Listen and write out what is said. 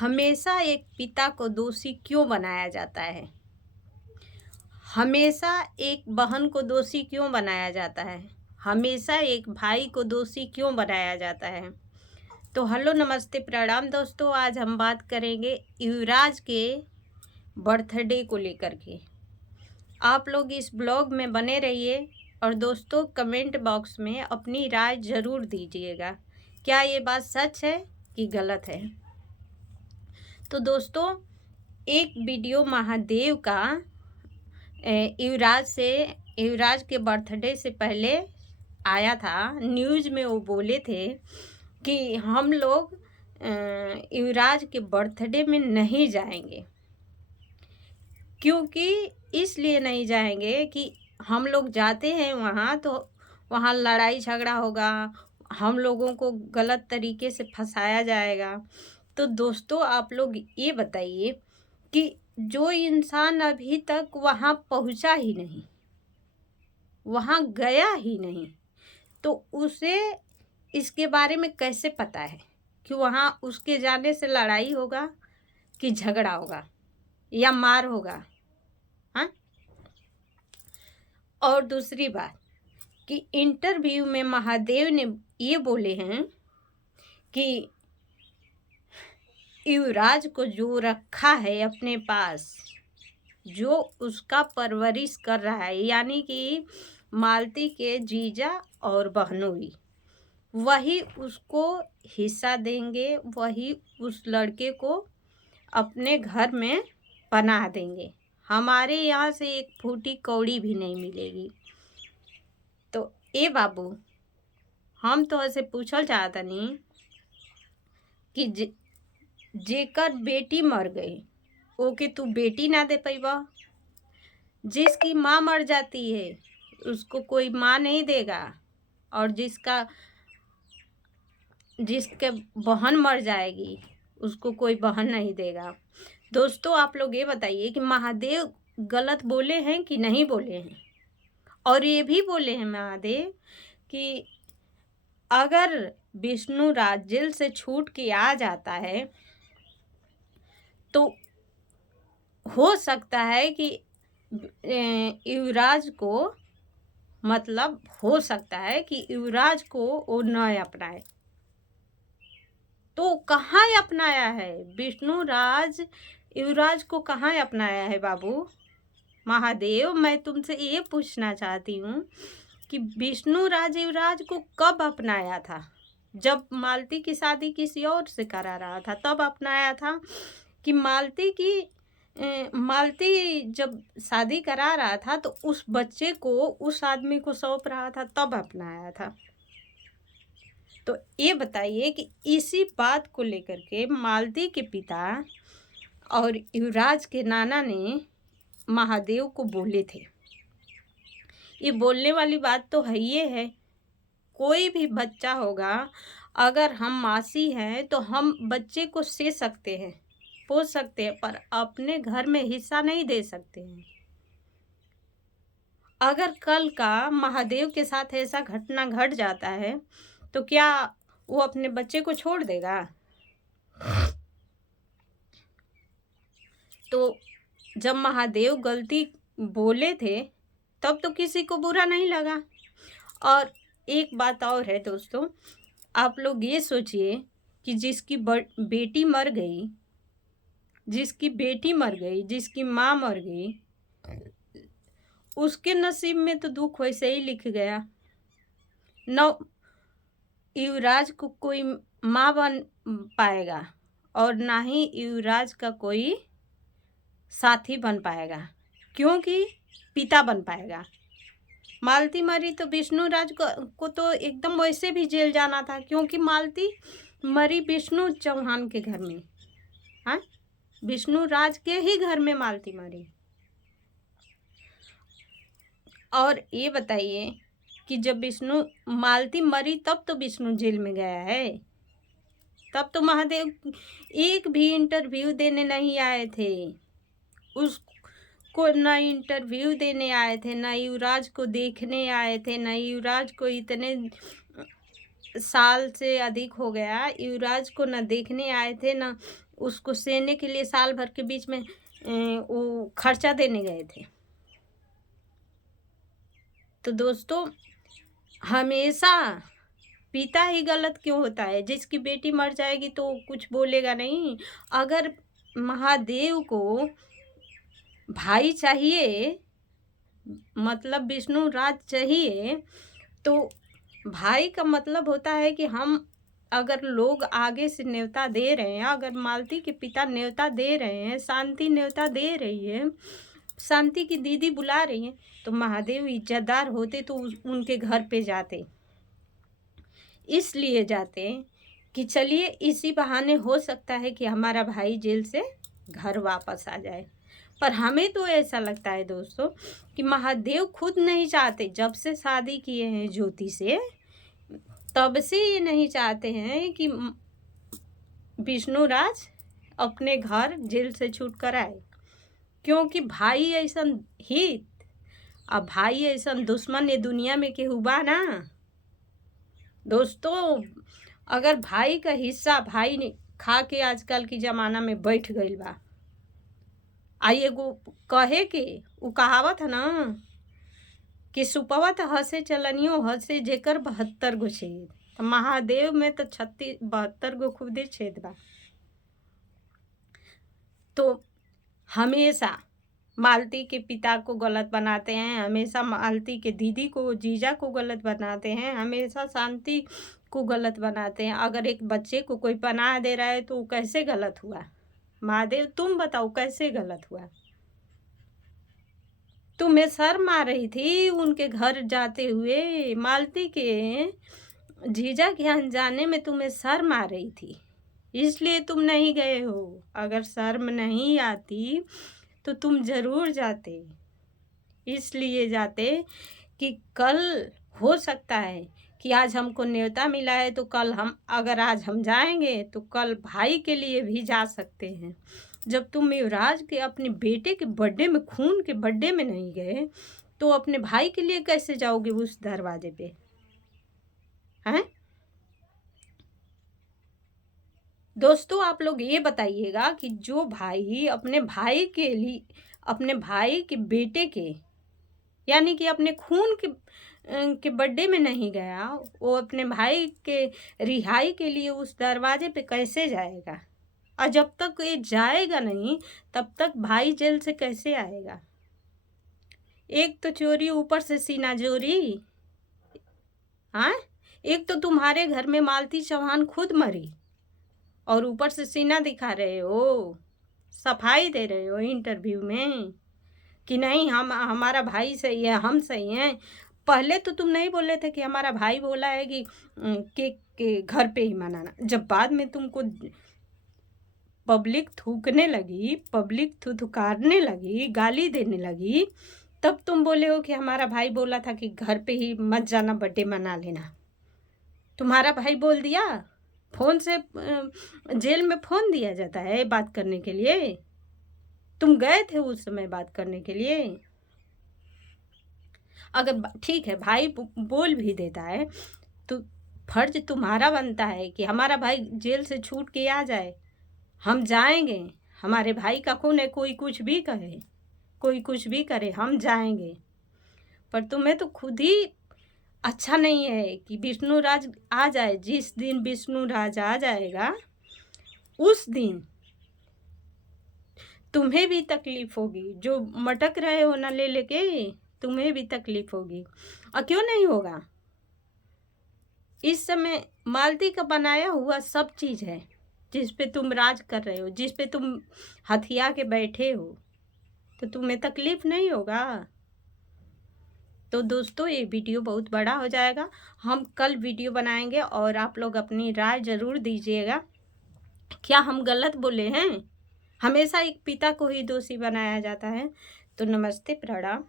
हमेशा एक पिता को दोषी क्यों बनाया जाता है? हमेशा एक बहन को दोषी क्यों बनाया जाता है? हमेशा एक भाई को दोषी क्यों बनाया जाता है? तो हेलो, नमस्ते, प्रणाम दोस्तों। आज हम बात करेंगे युवराज के बर्थडे को लेकर के। आप लोग इस ब्लॉग में बने रहिए और दोस्तों कमेंट बॉक्स में अपनी राय ज़रूर दीजिएगा। क्या ये बात सच है कि गलत है? तो दोस्तों, एक वीडियो महादेव का युवराज के बर्थडे से पहले आया था। न्यूज़ में वो बोले थे कि हम लोग युवराज के बर्थडे में नहीं जाएंगे, क्योंकि इसलिए नहीं जाएंगे कि हम लोग जाते हैं वहाँ तो वहाँ लड़ाई झगड़ा होगा, हम लोगों को गलत तरीके से फंसाया जाएगा। तो दोस्तों, आप लोग ये बताइए कि जो इंसान अभी तक वहाँ पहुँचा ही नहीं, वहाँ गया ही नहीं, तो उसे इसके बारे में कैसे पता है कि वहाँ उसके जाने से लड़ाई होगा कि झगड़ा होगा या मार होगा? हाँ। और दूसरी बात कि इंटरव्यू में महादेव ने ये बोले हैं कि युवराज को जो रखा है अपने पास, जो उसका परवरिश कर रहा है, यानी कि मालती के जीजा और बहनोई, वही उसको हिस्सा देंगे, वही उस लड़के को अपने घर में पनाह देंगे। हमारे यहाँ से एक फूटी कौड़ी भी नहीं मिलेगी। तो ए बाबू, हम तो ऐसे पूछल चाहतनी कि जेकर बेटी मर गई ओके तू बेटी ना दे पैबा? जिसकी माँ मर जाती है उसको कोई माँ नहीं देगा, और जिसके बहन मर जाएगी उसको कोई बहन नहीं देगा। दोस्तों, आप लोग ये बताइए कि महादेव गलत बोले हैं कि नहीं बोले हैं? और ये भी बोले हैं महादेव कि अगर विष्णु राज जेल से छूट के आ जाता है तो हो सकता है कि युवराज को, मतलब हो सकता है कि युवराज को वो न अपनाए। तो कहाँ अपनाया है विष्णु राज? युवराज को कहाँ अपनाया है बाबू? महादेव, मैं तुमसे ये पूछना चाहती हूँ कि विष्णु राज युवराज को कब अपनाया था? जब मालती की शादी किसी और से करा रहा था तब अपनाया था, कि मालती जब शादी करा रहा था तो उस बच्चे को उस आदमी को सौंप रहा था तब अपनाया था? तो ये बताइए कि इसी बात को लेकर के मालती के पिता और युवराज के नाना ने महादेव को बोले थे। ये बोलने वाली बात तो है ही है। कोई भी बच्चा होगा, अगर हम मासी हैं तो हम बच्चे को से सकते हैं, पोस सकते हैं, पर अपने घर में हिस्सा नहीं दे सकते हैं। अगर कल का महादेव के साथ ऐसा घटना घट जाता है तो क्या वो अपने बच्चे को छोड़ देगा? तो जब महादेव गलती बोले थे तब तो किसी को बुरा नहीं लगा। और एक बात और है दोस्तों, आप लोग ये सोचिए कि जिसकी बेटी मर गई, जिसकी माँ मर गई, उसके नसीब में तो दुख वैसे ही लिख गया। न युवराज को कोई माँ बन पाएगा और ना ही युवराज का कोई साथी बन पाएगा, क्योंकि पिता बन पाएगा। मालती मरी तो विष्णु राज को तो एकदम वैसे भी जेल जाना था, क्योंकि मालती मरी विष्णु चौहान के घर में। हाँ, विष्णु राज के ही घर में मालती मरी। और ये बताइए कि जब मालती मरी तब तो विष्णु जेल में गया है, तब तो महादेव एक भी इंटरव्यू देने नहीं आए थे। उसको न इंटरव्यू देने आए थे, न युवराज को देखने आए थे, न युवराज को इतने साल से अधिक हो गया, युवराज को न देखने आए थे, न उसको सेने के लिए साल भर के बीच में वो खर्चा देने गए थे। तो दोस्तों, हमेशा पिता ही गलत क्यों होता है? जिसकी बेटी मर जाएगी तो कुछ बोलेगा नहीं। अगर महादेव को भाई चाहिए, मतलब विष्णु राज चाहिए, तो भाई का मतलब होता है कि हम, अगर लोग आगे से न्योता दे रहे हैं, अगर मालती के पिता न्योता दे रहे हैं, शांति न्योता दे रही है, शांति की दीदी बुला रही है, तो महादेव इज्जतदार होते तो उनके घर पे जाते। इसलिए जाते कि चलिए इसी बहाने हो सकता है कि हमारा भाई जेल से घर वापस आ जाए। पर हमें तो ऐसा लगता है दोस्तों कि महादेव खुद नहीं चाहते। जब से शादी किए हैं ज्योति से, तब से ये नहीं चाहते हैं कि विष्णु राज अपने घर जेल से छूट कर आए, क्योंकि भाई ऐसा हित, अब भाई ऐसा दुश्मन ये दुनिया में केहू बा ना दोस्तों। अगर भाई का हिस्सा भाई ने खा के आजकल की ज़माना में बैठ गई बा। आइए एगो कहे के वो कहावत है ना कि सुपवत हंसे चलनियो हंसे जेकर 72 गो छेद। तो महादेव में तो 72 गो खुदे छेद बा। तो हमेशा मालती के पिता को गलत बनाते हैं, हमेशा मालती के दीदी को, जीजा को गलत बनाते हैं, हमेशा शांति को गलत बनाते हैं। अगर एक बच्चे को कोई पनाह दे रहा है तो वो कैसे गलत हुआ? महादेव तुम बताओ कैसे गलत हुआ? तुम्हें शर्म आ रही थी उनके घर जाते हुए? मालती के जीजा के अनजाने में तुम्हें शर्म आ रही थी, इसलिए तुम नहीं गए हो। अगर शर्म नहीं आती तो तुम ज़रूर जाते। इसलिए जाते कि कल हो सकता है कि आज हमको न्योता मिला है तो कल हम, अगर आज हम जाएंगे तो कल भाई के लिए भी जा सकते हैं। जब तुम युवराज के अपने बेटे के बर्थडे में, खून के बर्थडे में नहीं गए, तो अपने भाई के लिए कैसे जाओगे उस दरवाजे पे? हैं दोस्तों, आप लोग ये बताइएगा कि जो भाई अपने भाई के लिए, अपने भाई के बेटे के, यानी कि अपने खून के बर्थडे में नहीं गया, वो अपने भाई के रिहाई के लिए उस दरवाजे पे कैसे जाएगा? और जब तक ये जाएगा नहीं तब तक भाई जेल से कैसे आएगा? एक तो चोरी, ऊपर से सीना जोरी। हाँ, एक तो तुम्हारे घर में मालती चौहान खुद मरी और ऊपर से सीना दिखा रहे हो, सफाई दे रहे हो इंटरव्यू में कि नहीं हम, हमारा भाई सही है, हम सही हैं। पहले तो तुम नहीं बोले थे कि हमारा भाई बोला है कि केक के घर पे ही मनाना। जब बाद में तुमको पब्लिक थूकने लगी, पब्लिक थुथकारने लगी, गाली देने लगी, तब तुम बोले हो कि हमारा भाई बोला था कि घर पे ही मत जाना, बर्थडे मना लेना। तुम्हारा भाई बोल दिया? फ़ोन से जेल में फ़ोन दिया जाता है बात करने के लिए? तुम गए थे उस समय बात करने के लिए? अगर ठीक है भाई बोल भी देता है तो फर्ज तुम्हारा बनता है कि हमारा भाई जेल से छूट के आ जाए, हम जाएंगे। हमारे भाई का खून है, कोई कुछ भी कहे, कोई कुछ भी करे, हम जाएंगे। पर तुम्हें तो खुद ही अच्छा नहीं है कि विष्णु राज आ जाए। जिस दिन विष्णु राज आ जाएगा उस दिन तुम्हें भी तकलीफ होगी। जो मटक रहे हो ना ले लेके, तुम्हें भी तकलीफ होगी। और क्यों नहीं होगा? इस समय मालती का बनाया हुआ सब चीज़ है जिस पे तुम राज कर रहे हो, जिस पे तुम हथिया के बैठे हो, तो तुम्हें तकलीफ नहीं होगा? तो दोस्तों, ये वीडियो बहुत बड़ा हो जाएगा, हम कल वीडियो बनाएंगे और आप लोग अपनी राय ज़रूर दीजिएगा। क्या हम गलत बोले हैं? हमेशा एक पिता को ही दोषी बनाया जाता है। तो नमस्ते, प्रणाम।